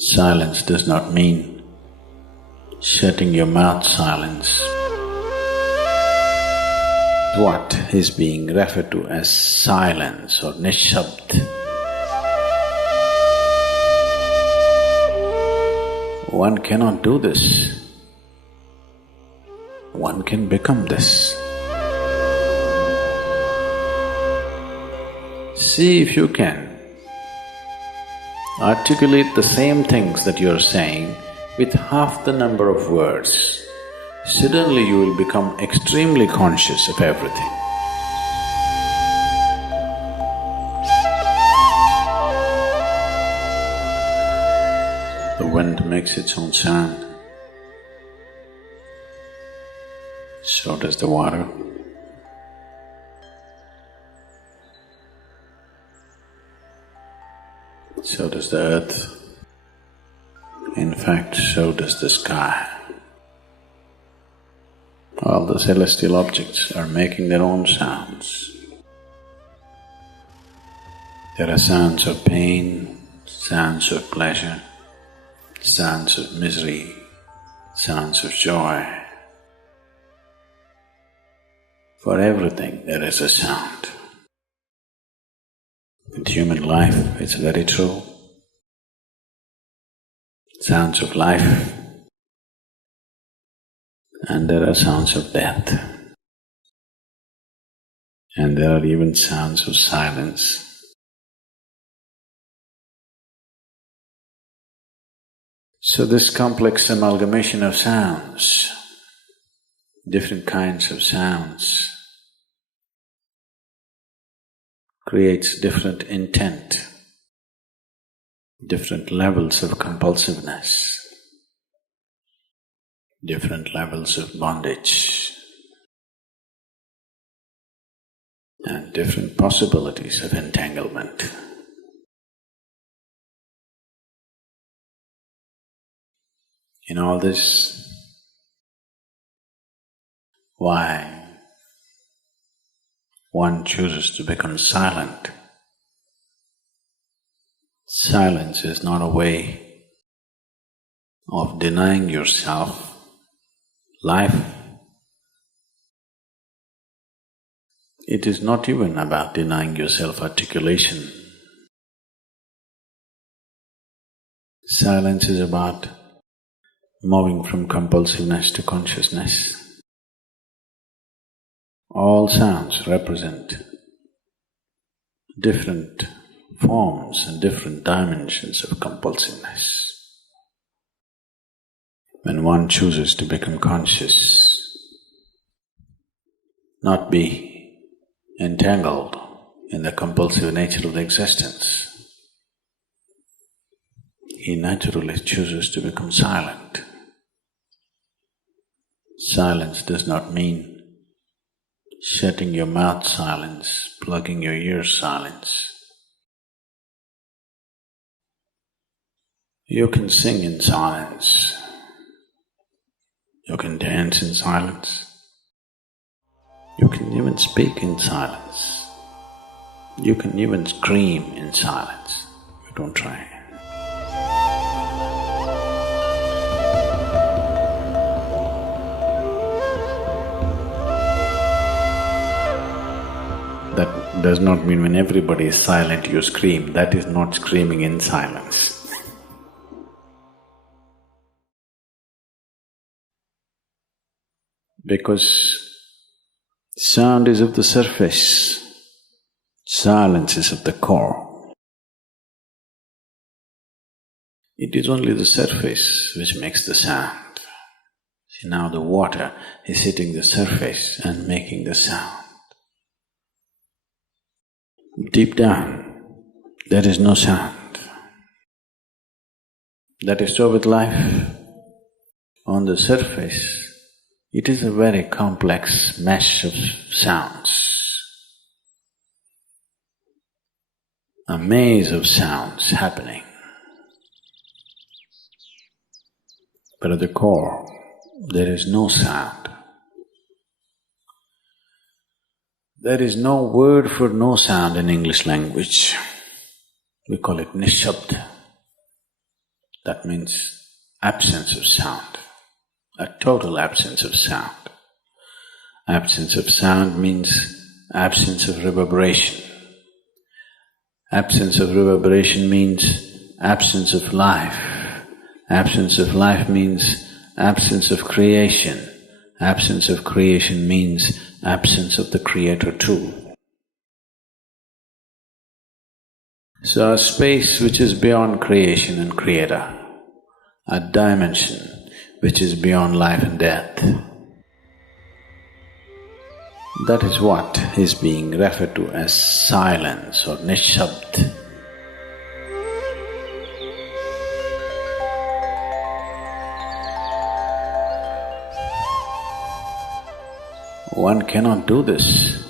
Silence does not mean shutting your mouth silence. What is being referred to as silence or nishabd? One cannot do this. One can become this. See if you can articulate the same things that you're saying with half the number of words. Suddenly you will become extremely conscious of everything. The wind makes its own sound. So does the water. So does the earth. In fact, so does the sky. All the celestial objects are making their own sounds. There are sounds of pain, sounds of pleasure, sounds of misery, sounds of joy. For everything there is a sound. In human life, it's very true. Sounds of life, and there are sounds of death, and there are even sounds of silence. So this complex amalgamation of sounds, different kinds of sounds, creates different intent, different levels of compulsiveness, different levels of bondage, and different possibilities of entanglement. In all this, why one chooses to become silent? Silence is not a way of denying yourself life. It is not even about denying yourself articulation. Silence is about moving from compulsiveness to consciousness. All sounds represent different forms and different dimensions of compulsiveness. When one chooses to become conscious, not be entangled in the compulsive nature of the existence, he naturally chooses to become silent. Silence does not mean shutting your mouth silence, plugging your ears silence. You can sing in silence. You can dance in silence. You can even speak in silence. You can even scream in silence. You don't try. That does not mean when everybody is silent you scream. That is not screaming in silence. Because sound is of the surface, silence is of the core. It is only the surface which makes the sound. See, now the water is hitting the surface and making the sound. Deep down, there is no sound. That is so with life. On the surface, it is a very complex mesh of sounds, a maze of sounds happening. But at the core, there is no sound. There is no word for no sound in English language. We call it nishabd. That means absence of sound, a total absence of sound. Absence of sound means absence of reverberation. Absence of reverberation means absence of life. Absence of life means absence of creation. Absence of creation means absence of the Creator too. So a space which is beyond creation and Creator, a dimension which is beyond life and death, that is what is being referred to as silence or nishabd. One cannot do this.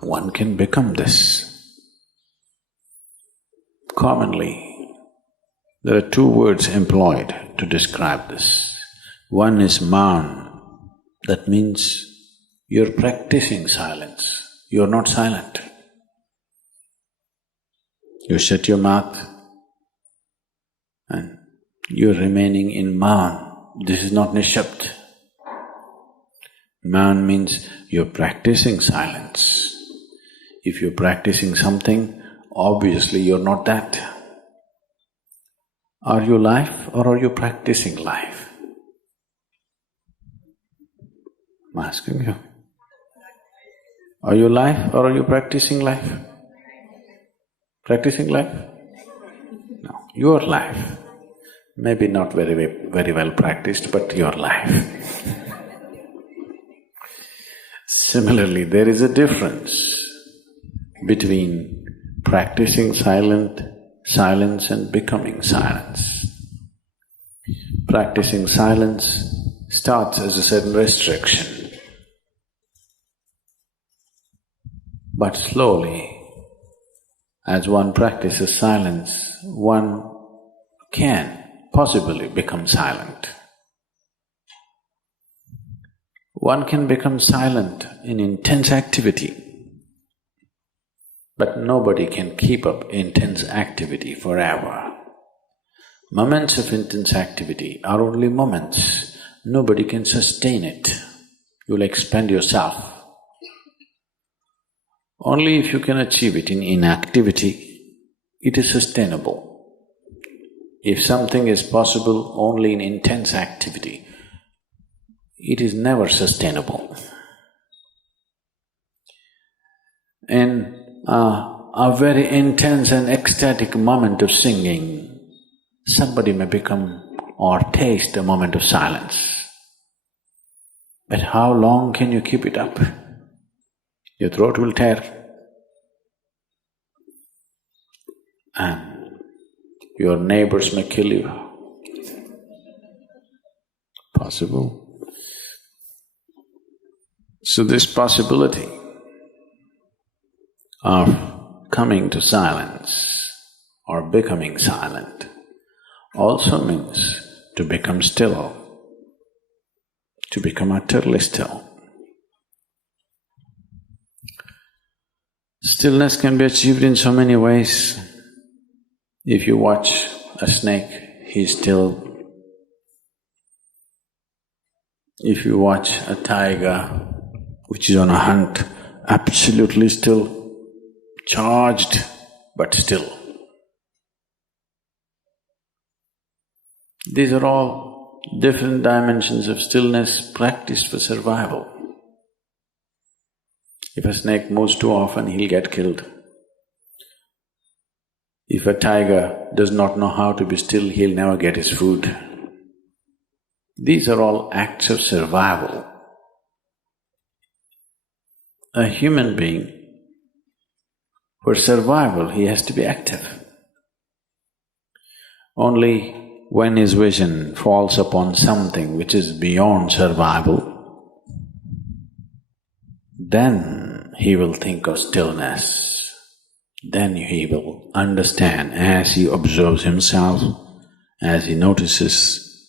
One can become this. Commonly, there are two words employed to describe this. One is maun, that means you're practicing silence, you're not silent. You shut your mouth and you're remaining in maun. This is not nishabd. Maun means you're practicing silence. If you're practicing something, obviously you're not that. Are you life or are you practicing life? I'm asking you. Are you life or are you practicing life? Practicing life? No, your life. Maybe not very well practiced, but your life. Similarly, there is a difference between practicing silence and becoming silence. Practicing silence starts as a certain restriction, but slowly, as one practices silence, one can possibly become silent. One can become silent in intense activity, but nobody can keep up intense activity forever. Moments of intense activity are only moments, nobody can sustain it. You'll expend yourself. Only if you can achieve it in inactivity, it is sustainable. If something is possible only in intense activity, it is never sustainable. In a very intense and ecstatic moment of singing, somebody may become or taste a moment of silence. But how long can you keep it up? Your throat will tear and your neighbors may kill you. Possible. So this possibility of coming to silence or becoming silent also means to become still, to become utterly still. Stillness can be achieved in so many ways. If you watch a snake, he's still. If you watch a tiger which is on a hunt, absolutely still, charged but still. These are all different dimensions of stillness practiced for survival. If a snake moves too often, he'll get killed. If a tiger does not know how to be still, he'll never get his food. These are all acts of survival. A human being, for survival, he has to be active. Only when his vision falls upon something which is beyond survival, then he will think of stillness. Then he will understand as he observes himself, as he notices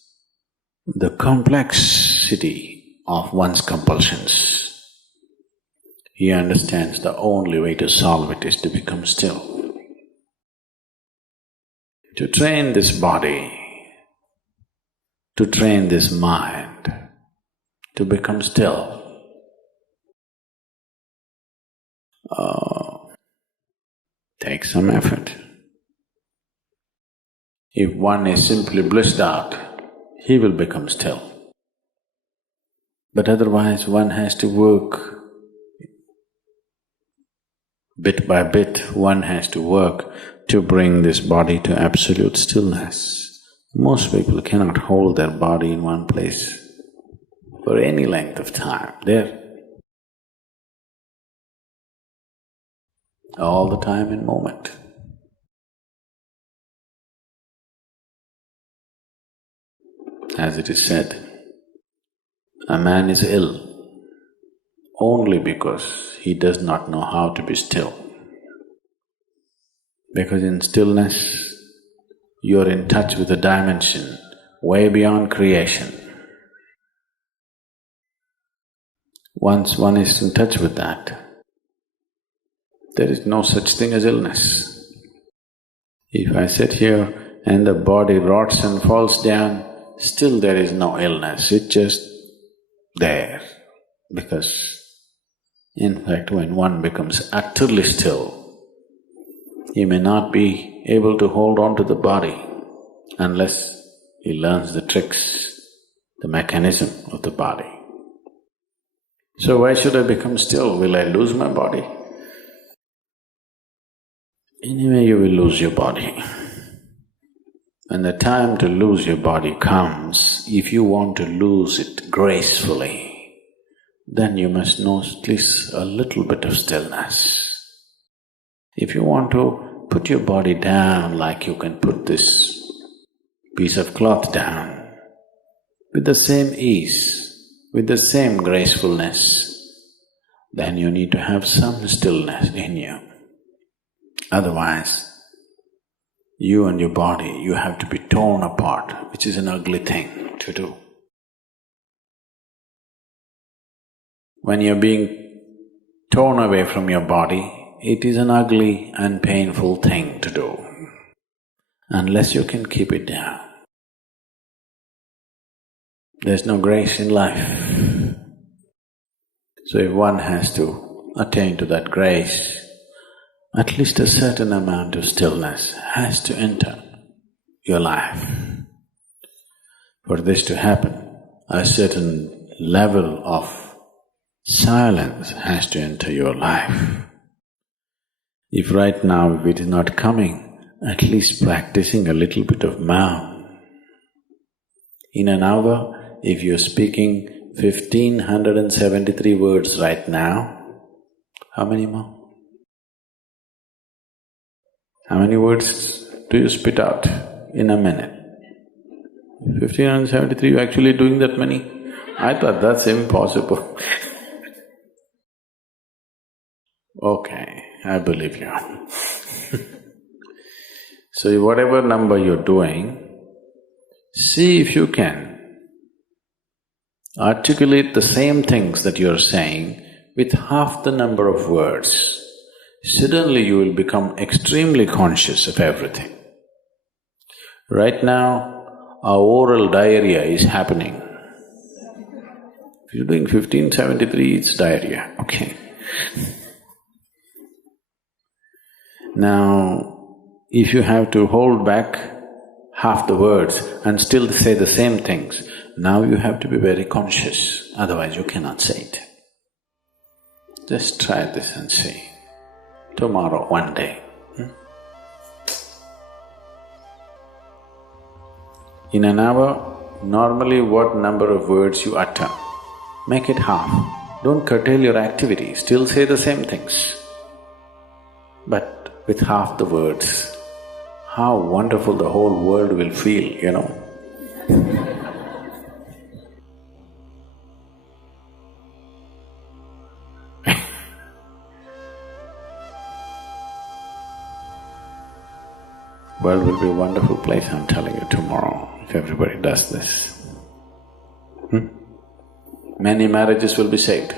the complexity of one's compulsions. He understands the only way to solve it is to become still. to train this body, to train this mind, to become still. Takes some effort. If one is simply blissed out, he will become still. But otherwise one has to work bit by bit, one has to work to bring this body to absolute stillness. Most people cannot hold their body in one place for any length of time. They're all the time in moment. As it is said, a man is ill only because he does not know how to be still. Because in stillness, you're in touch with a dimension way beyond creation. Once one is in touch with that, there is no such thing as illness. If I sit here and the body rots and falls down, still there is no illness, it's just there. Because in fact, when one becomes utterly still, he may not be able to hold on to the body unless he learns the tricks, the mechanism of the body. So why should I become still? Will I lose my body? Anyway, you will lose your body. When the time to lose your body comes, if you want to lose it gracefully, then you must know at least a little bit of stillness. If you want to put your body down like you can put this piece of cloth down, with the same ease, with the same gracefulness, then you need to have some stillness in you. Otherwise, you and your body, you have to be torn apart, which is an ugly thing to do. When you're being torn away from your body, it is an ugly and painful thing to do, unless you can keep it down. There's no grace in life. So if one has to attain to that grace, at least a certain amount of stillness has to enter your life. For this to happen, a certain level of silence has to enter your life. If right now if it is not coming, at least practicing a little bit of Maun. In an hour, if you're speaking 1,573 words right now, how many more? How many words do you spit out in a minute? 1,573, you're actually doing that many? I thought that's impossible. Okay, I believe you. So whatever number you're doing, see if you can articulate the same things that you're saying with half the number of words. Suddenly you will become extremely conscious of everything. Right now, our oral diarrhea is happening. If you're doing 1573, it's diarrhea, okay. Now, if you have to hold back half the words and still say the same things, now you have to be very conscious, otherwise you cannot say it. Just try this and see. Tomorrow, one day. In an hour, normally what number of words you utter, make it half. Don't curtail your activity, still say the same things. But with half the words, how wonderful the whole world will feel, you know. World will be a wonderful place, I'm telling you, tomorrow, if everybody does this. Many marriages will be saved.